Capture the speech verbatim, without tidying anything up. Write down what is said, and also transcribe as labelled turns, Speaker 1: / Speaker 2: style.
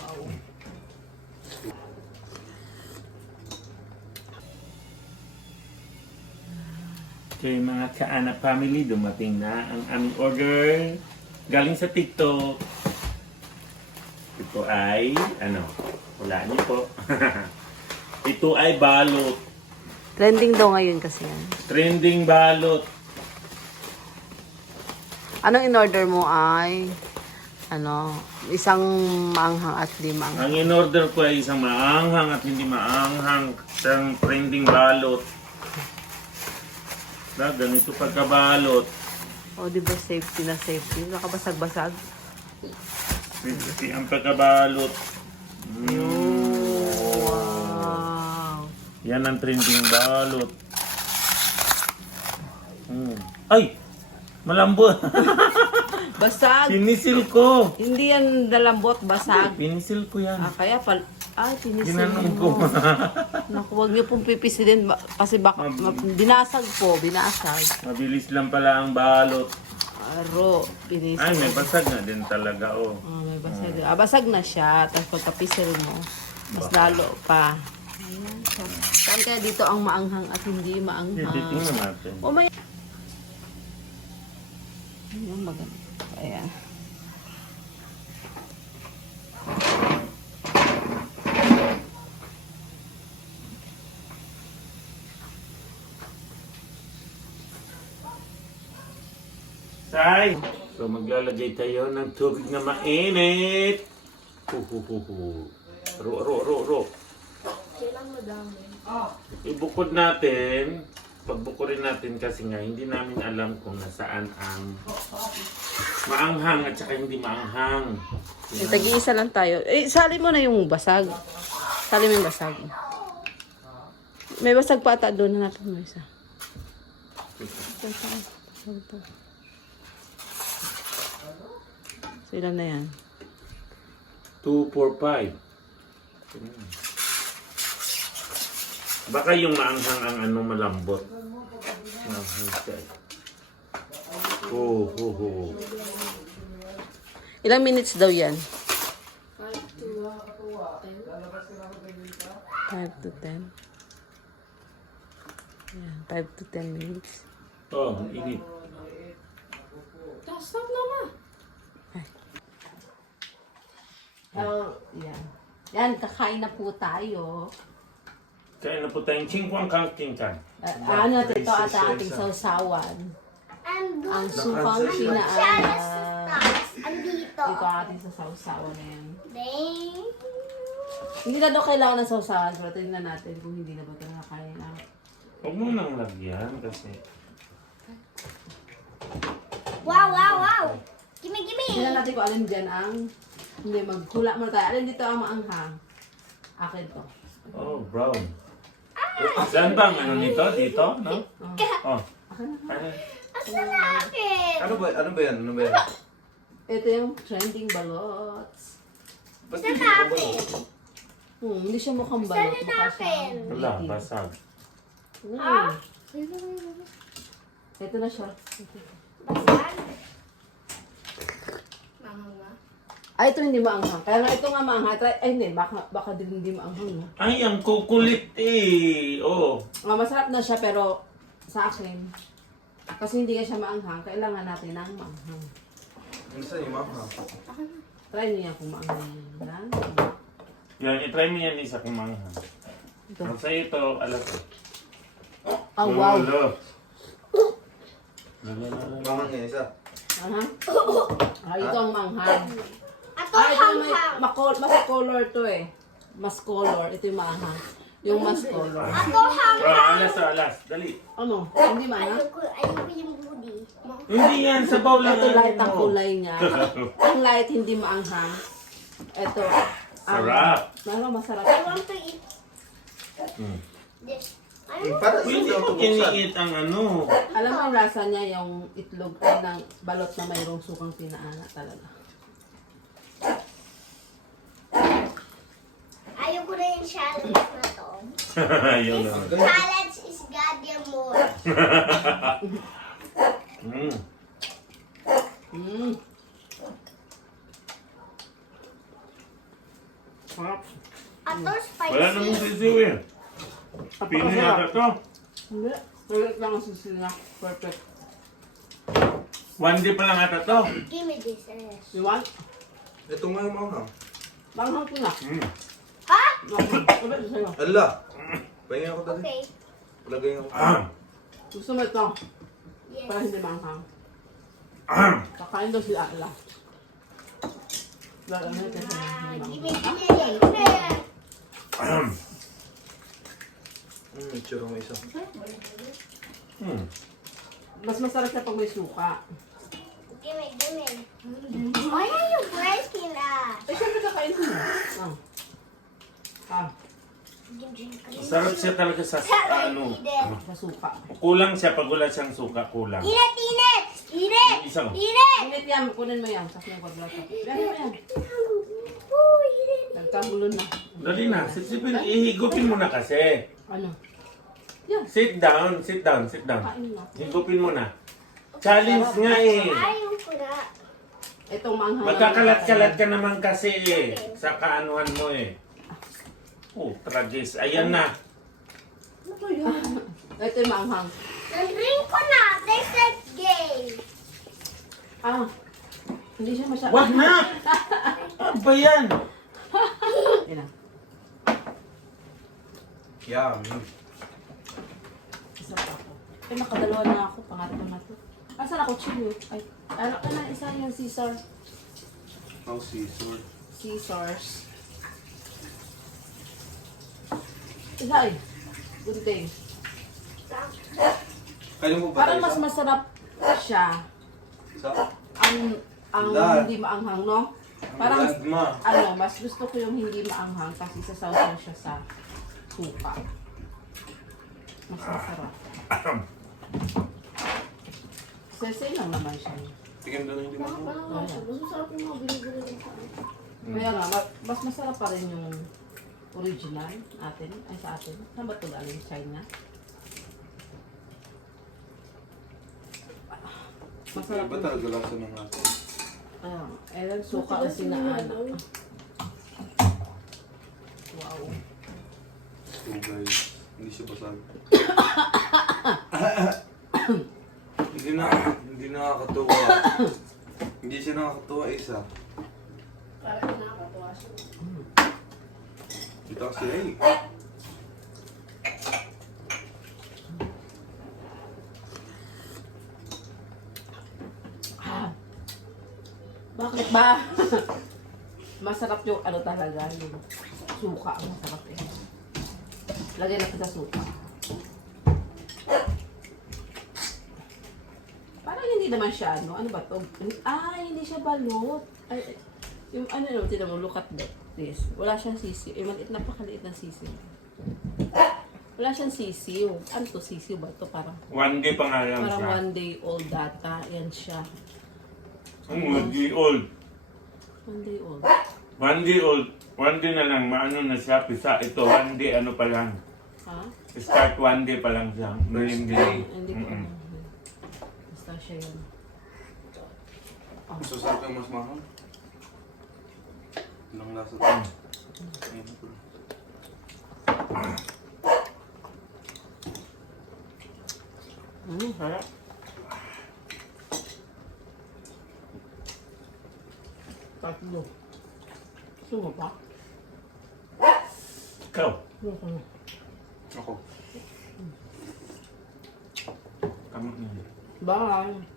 Speaker 1: Okay, mga Kaana family, dumating na ang aming order galing sa TikTok. Ito ay, ano, wala niyo po. Ito ay balot.
Speaker 2: Trending daw ngayon kasi yan.
Speaker 1: Trending balot.
Speaker 2: Anong in-order mo ay, ano, isang maanghang at di maanghang.
Speaker 1: Ang in-order ko ay isang maanghang at hindi maanghang. Isang trending balot. Na, ganito pagkabalot.
Speaker 2: O, di ba safety na safety? Nakabasag-basag.
Speaker 1: Safety ang pagkabalot. Mm.
Speaker 2: Wow.
Speaker 1: Yan ang trending balot. Mm. Ay! Malambot!
Speaker 2: Basag!
Speaker 1: Pinisil ko!
Speaker 2: Hindi yan nalambot, basag.
Speaker 1: Pinisil ko yan.
Speaker 2: Ah, kaya pal... Ay, pinisil
Speaker 1: Ginanong ko.
Speaker 2: mo. Naku, huwag niyo pong pipisilin. ba- Kasi baka... ma- binasag po, binasag.
Speaker 1: Mabilis lang pala ang balot.
Speaker 2: Aro, pinisil.
Speaker 1: Ay, may basag na din talaga, oh.
Speaker 2: Ah, may basag. Ah, basag na siya. Tapos pagkapisil mo, mas lalo pa. Ayan. So, saan kaya dito ang maanghang at hindi maanghang?
Speaker 1: Titingnan natin.
Speaker 2: O may... Ayan, maganda. Ayan.
Speaker 1: Say! So, maglalagay tayo ng tubig na mainit. Huhuhuhu. Ro, ro, ro, ro.
Speaker 3: Kailang madami.
Speaker 1: Ibukod natin. Pagbukurin natin kasi nga, hindi namin alam kung nasaan ang maanghang at saka hindi maanghang.
Speaker 2: Yung tag-iisa lang tayo. Eh, sali mo na yung basag. Sali mo yung basag. May basag pa ata doon. Hanapin mo isa. Ito, ito, ito, ito. So, ilan na yan?
Speaker 1: two, four, five. Baka yung maanghang ang ano malambot. Maanghang siya. Oh, oh, oh.
Speaker 2: Ilang minutes daw yan?
Speaker 3: five to ten.
Speaker 2: five to ten. Yan, five to ten minutes.
Speaker 1: Oh, ang init.
Speaker 3: Stop naman.
Speaker 2: Oh, yan. Yan, kakain na po tayo.
Speaker 1: Kaya na po tayong chingkwang kang tingkan.
Speaker 2: Uh, ano, ito ata ating sausawan. Ang supang pinaanak.
Speaker 3: Andito.
Speaker 2: Ito ang ating sasawsawan na yan.
Speaker 3: Dang.
Speaker 2: Hindi na daw kailangan ng sausawan, pero tingnan natin kung hindi na ba ito nakakain na.
Speaker 1: Huwag mo nang lagyan kasi.
Speaker 3: Wow, wow, wow. Gimme, gimme.
Speaker 2: Tingnan natin kung alin dyan ang... Hindi, maghula mo tayo. Alin dito ang maanghang? Akin to.
Speaker 1: Oh, brown. Saan bang ano nito? Dito? No? Oh.
Speaker 2: Akin na.
Speaker 1: Ano?
Speaker 3: Asa na akin?
Speaker 4: Ano ba, ano ba yan? Ano ba yan?
Speaker 2: Ito yung trending balots.
Speaker 4: Ba't
Speaker 3: Asa
Speaker 4: hindi
Speaker 3: na
Speaker 4: ko ba?
Speaker 3: akin?
Speaker 2: Hmm, hindi siya mukhang balot.
Speaker 3: Saan
Speaker 2: Mukha
Speaker 3: natin?
Speaker 2: siyang
Speaker 1: Wala,
Speaker 2: liquid.
Speaker 1: basag.
Speaker 2: Hmm. Ito na siya.
Speaker 3: Basag? Mama nga.
Speaker 2: Ay, ito hindi maanghang. Kaya nga ito nga maanghang. Try- Ay, hindi. Baka, baka din hindi maanghang. No?
Speaker 1: Ay, ang kukulit eh. Oh.
Speaker 2: Ah, masarap na siya pero sa akin, kasi hindi ka siya maanghang, kailangan natin ng maanghang.
Speaker 4: Ano saan yung mama?
Speaker 2: Try niya kung maanghang yan.
Speaker 1: Yan, itry mo yan isa kung manghang.
Speaker 2: Ito.
Speaker 1: Ang sa'yo ito, alas ko.
Speaker 2: Oh, wow.
Speaker 1: Lolo. Lolo, lolo.
Speaker 4: Mama nga isa.
Speaker 2: Aha. Ah, ito ang maanghang.
Speaker 3: Ato
Speaker 2: Ah, ito may,
Speaker 3: hanghang.
Speaker 2: makol, mas color to eh. Mas color. Ito yung maanghang. Yung mas color.
Speaker 3: Ato hanghang.
Speaker 1: Ah, alas, alas. Dali.
Speaker 2: Ano? Hindi maanghang?
Speaker 3: Ayoko, ayoko yung budi.
Speaker 1: Hindi yan, sabaw lang.
Speaker 2: Ito light ang
Speaker 1: mo.
Speaker 2: kulay niya. Ang light, hindi maanghang. Ito. ang-
Speaker 1: Sarap.
Speaker 2: Ano, masarap.
Speaker 3: I want to eat.
Speaker 1: Hmm.
Speaker 3: This.
Speaker 4: Eh,
Speaker 3: Ano?
Speaker 4: para
Speaker 1: Hindi
Speaker 4: saan
Speaker 1: mo
Speaker 4: ito
Speaker 1: kiniit ang ano.
Speaker 2: Alam mo yung lasa niya, yung itlog ay ng balot na mayroong sukang pinaana talaga.
Speaker 3: Ayoko na yung challenge na to.
Speaker 1: Yun
Speaker 3: This
Speaker 1: lang.
Speaker 3: challenge is goddamn more.
Speaker 1: Mm.
Speaker 2: Mm. Sarap.
Speaker 3: Ato spicy.
Speaker 1: Wala namang sisiw eh. Pini yata to.
Speaker 2: Hindi. Malit lang ang sisi na. Perfect.
Speaker 1: One day pa lang ata to.
Speaker 3: Give me this. Yes.
Speaker 2: You want?
Speaker 4: Ito nga yung maanghang.
Speaker 2: Manghang ko na.
Speaker 1: Mm.
Speaker 3: Ha?
Speaker 2: Manghang. Sabi ko sa'yo.
Speaker 4: Ala! Pahinga ako dati.
Speaker 3: Okay.
Speaker 4: Palagay ako.
Speaker 1: Ah.
Speaker 2: Gusto mo ito?
Speaker 3: Yes.
Speaker 2: Para hindi manghang.
Speaker 1: Ah.
Speaker 2: Kakain daw si Ala. Lalo na ito sa
Speaker 3: Ah,
Speaker 2: manghang.
Speaker 3: give me, give me, give me.
Speaker 1: Ah.
Speaker 4: Hmm, itsura mo isa.
Speaker 1: Hmm.
Speaker 2: Mas masarap siya pag may suka.
Speaker 3: Give me, give me. Why are you breaking that?
Speaker 2: Eh, siyempre kakain mo. Ah. Ah,
Speaker 1: Sarap siya talaga sa sa ano.
Speaker 2: sa suka.
Speaker 1: Kulang siya pag wala siyang suka, kulang.
Speaker 3: Init, init! Init!
Speaker 1: Yung isa.
Speaker 3: Init!
Speaker 2: Init yan, kunin mo yan. Tapos yung paglato. Yan mo yan.
Speaker 3: Oh, init!
Speaker 2: Nagkagulo na.
Speaker 1: Dali na, sipsipin, ihigupin mo na kasi.
Speaker 2: Ano? Yan.
Speaker 1: Sit down, sit down, sit down.
Speaker 2: Kain na.
Speaker 1: Higupin mo na. Challenge nga eh.
Speaker 3: Ayaw ko na.
Speaker 2: Itong manghang.
Speaker 1: Magkakalat-kalat ka naman kasi eh. Sa kaanuhan mo eh. Oh, tragis. Ayan na.
Speaker 2: Ano to yan? Ito yung manghang.
Speaker 3: Nandring ko na. There's a game.
Speaker 2: Ah. Hindi siya masyado.
Speaker 1: Wag na! Ano ba yan?
Speaker 2: Yan na.
Speaker 4: Yummy.
Speaker 2: Isa pa ako. Eh, nakadalawa na ako. Pangatlo na to. Asan ako? Chili. Ay, ano ka na? Isa yung Caesar.
Speaker 4: Oh, scissor.
Speaker 2: Caesars. Isa ay. Gunting.
Speaker 4: Kaya mo ba
Speaker 2: Parang
Speaker 4: tayo
Speaker 2: mas
Speaker 4: isa?
Speaker 2: masarap siya.
Speaker 4: Isa?
Speaker 2: Ang ang
Speaker 4: Wala.
Speaker 2: hindi maanghang, no? Parang
Speaker 4: Ang ma.
Speaker 2: ano, mas gusto ko yung hindi maanghang kasi sasawsaw siya sa suka. Mas masarap. Sesay lang naman siya.
Speaker 4: Tingin doon hindi maanghang.
Speaker 2: Mas masarap yung mga binibili ng Kaya nga, ma- mas masarap pa rin yung original atin, ay sa atin. Saan ba ito galing? China? Masarap
Speaker 4: Iba talaga lasa ng atin.
Speaker 2: Ah, eh, lang suka kasi na ano. Wow.
Speaker 4: So guys, hindi siya basag. Hindi na, hindi nakakatuwa. Hindi siya nakakatuwa isa.
Speaker 2: Parang nakakatuwa siya.
Speaker 4: Dito kasi eh.
Speaker 2: Ah. Bakit ba? Masarap yung ano talaga, yung suka. Masarap eh. Lagyan natin sa suka. Parang hindi naman siya, ano? Ano ba to? Ah, hindi siya balot. Ay, yung ano naman, tinan mo, look at that. This. Wala siyang sisiw. Eh, maliit, napakaliit na sisiw. Wala siyang sisiw. Ano to, sisiw ba? Ito parang,
Speaker 1: One day pa nga lang
Speaker 2: parang
Speaker 1: siya.
Speaker 2: one day old data. Yan siya.
Speaker 1: Ang one day old.
Speaker 2: One day old.
Speaker 1: One day old. One day na lang, maano na siya. Pisa ito, one day ano pa lang.
Speaker 2: Ha?
Speaker 1: Start one day pa lang siya.
Speaker 4: First
Speaker 1: Hindi.
Speaker 4: day.
Speaker 2: Hindi ko
Speaker 1: Mm-mm.
Speaker 2: alam. Basta siya yun.
Speaker 4: So sarap yung mas mahal. Ilang lasa ito. Ayan ito.
Speaker 2: Mm, sarap. Tatlo. Gusto mo pa?
Speaker 1: Ikaw.
Speaker 2: Gusto mo.
Speaker 4: Ako.
Speaker 1: Tama na yun.
Speaker 2: Bye!